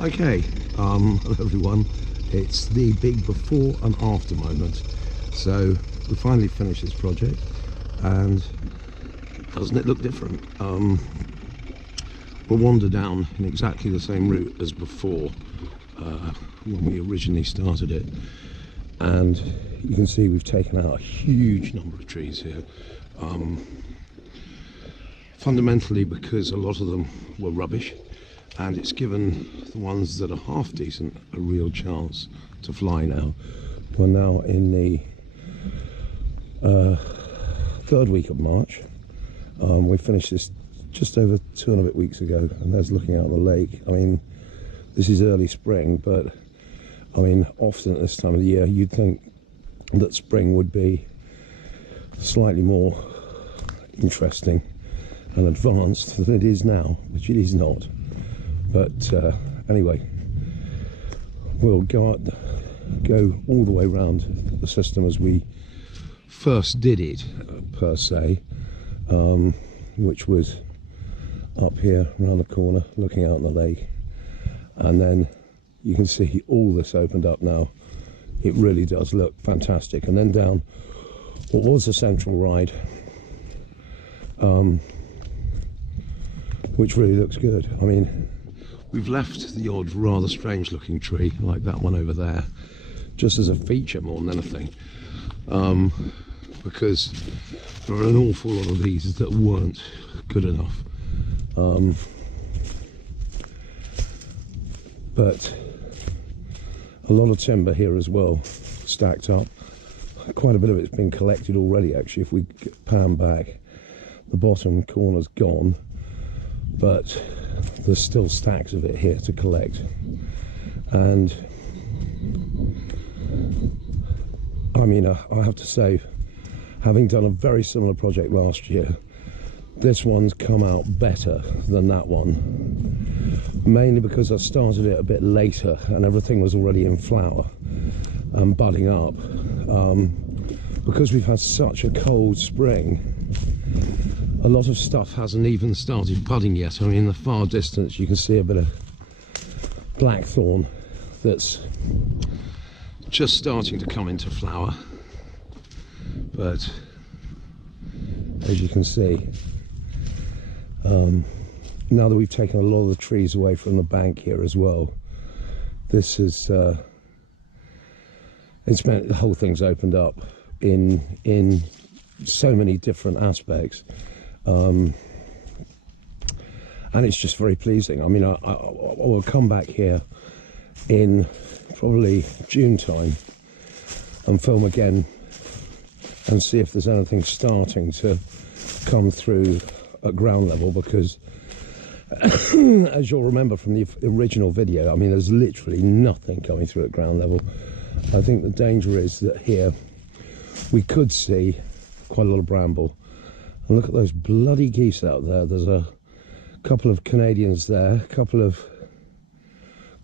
Okay, hello everyone. It's the big before and after moment. So we finally finished this project, and doesn't it look different? We'll wander down in exactly the same route as before, when we originally started it, and you can see we've taken out a huge number of trees here, fundamentally because a lot of them were rubbish, and it's given the ones that are half decent a real chance to fly now. We're now in the third week of March. We finished this just over 2 and a bit weeks ago, and there's looking out the lake. I mean, this is early spring, but I mean, often at this time of the year you'd think that spring would be slightly more interesting and advanced than it is now, which it is not. But anyway, we'll go all the way around the system as we first did it, per se, which was up here around the corner looking out on the lake, and then you can see all this opened up now. It really does look fantastic. And then down what was a central ride, which really looks good. I mean, we've left the odd rather strange looking tree like that one over there just as a feature more than anything, because there are an awful lot of these that weren't good enough. But a lot of timber here as well, stacked up. Quite a bit of it's been collected already, actually. If we pan back, the bottom corner's gone, but there's still stacks of it here to collect. And I mean, I have to say, having done a very similar project last year, this one's come out better than that one, mainly because I started it a bit later and everything was already in flower and budding up. Because we've had such a cold spring, a lot of stuff hasn't even started budding yet. I mean, in the far distance you can see a bit of blackthorn that's just starting to come into flower, but as you can see, now that we've taken a lot of the trees away from the bank here as well, this is it's meant the whole thing's opened up in so many different aspects, and it's just very pleasing. I mean, I will come back here in probably June time and film again and see if there's anything starting to come through at ground level, because as you'll remember from the original video, I mean, there's literally nothing coming through at ground level. I think the danger is that here we could see quite a lot of bramble. And look at those bloody geese out there. There's a couple of Canadians there, a couple of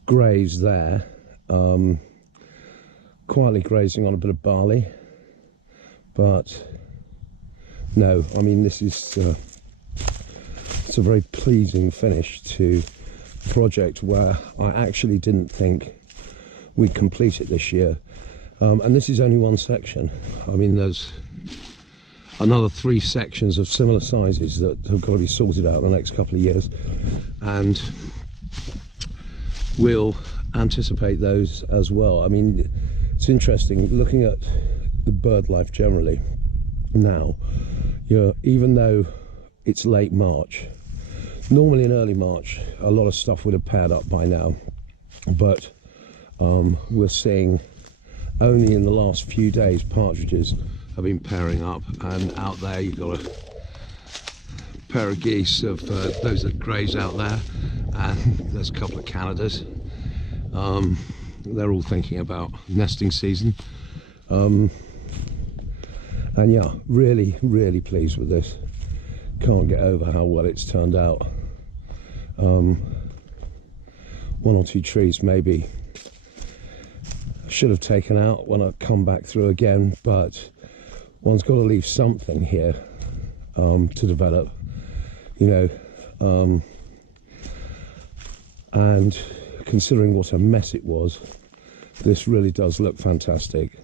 greys there, quietly grazing on a bit of barley. But no, I mean, this is it's a very pleasing finish to a project where I actually didn't think we'd complete it this year. And this is only one section. I mean, there's another 3 sections of similar sizes that have got to be sorted out in the next couple of years, and we'll anticipate those as well. I mean, it's interesting looking at the bird life generally now. Even though it's late March, normally in early March a lot of stuff would have paired up by now, but we're seeing only in the last few days partridges have been pairing up, and out there you've got a pair of geese of those that graze out there, and there's a couple of Canadas. They're all thinking about nesting season, and yeah, really pleased with this. Can't get over how well it's turned out. 1 or 2 trees maybe should have taken out when I come back through again, but one's got to leave something here to develop, you know, and considering what a mess it was, this really does look fantastic.